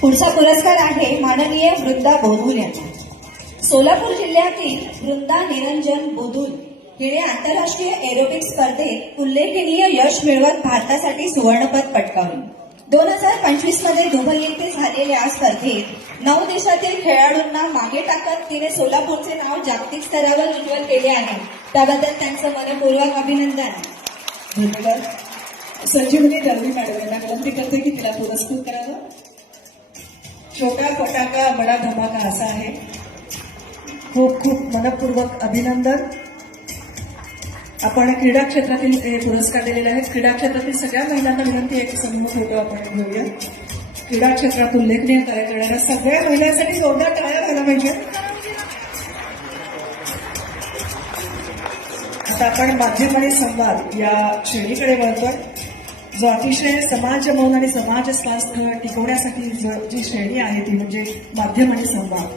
पुढचा पुरस्कार आहे माननीय वृंदा बोधूल यांना. सोलापूर जिल्ह्यातील वृंदा निरंजन बोधूल हिने आंतरराष्ट्रीय एरोबिक स्पर्धेत उल्लेखनीय यश मिळवत भारतासाठी सुवर्णपदक पटकावले. 2025 मध्ये दुबई येथे झालेल्या स्पर्धेत 9 देशातील खेळाडूंना मागे टाकत तिने सोलापूरचे नाव जागतिक स्तरावर उज्ज्वल केले आहे. त्याबद्दल त्यांचं मनपूर्वक अभिनंदन. धन्यवाद. संजीवनी दळवी मॅडम यांना विनंती करते की तिला पुरस्कृत करावं. छोटा फटाका बडा धमाका असा आहे. खूप खूप मनपूर्वक अभिनंदन. आपण क्रीडा क्षेत्रातील हे पुरस्कार दिलेले आहेत. क्रीडा क्षेत्रातील सगळ्या महिलांना विनंती आहे की समूह फोटो आपण घेऊया. क्रीडा क्षेत्रात उल्लेखनीय कार्य करणाऱ्या सगळ्या महिलांसाठी जोरदार टाळ्या झाला पाहिजे. आता आपण माध्यम आणि संवाद या श्रेणीकडे वळतोय, जो अतिशय समाज मौन आणि समाज स्वास्थ्य टिकवण्यासाठी जी श्रेणी आहे ती म्हणजे माध्यम आणि संवाद.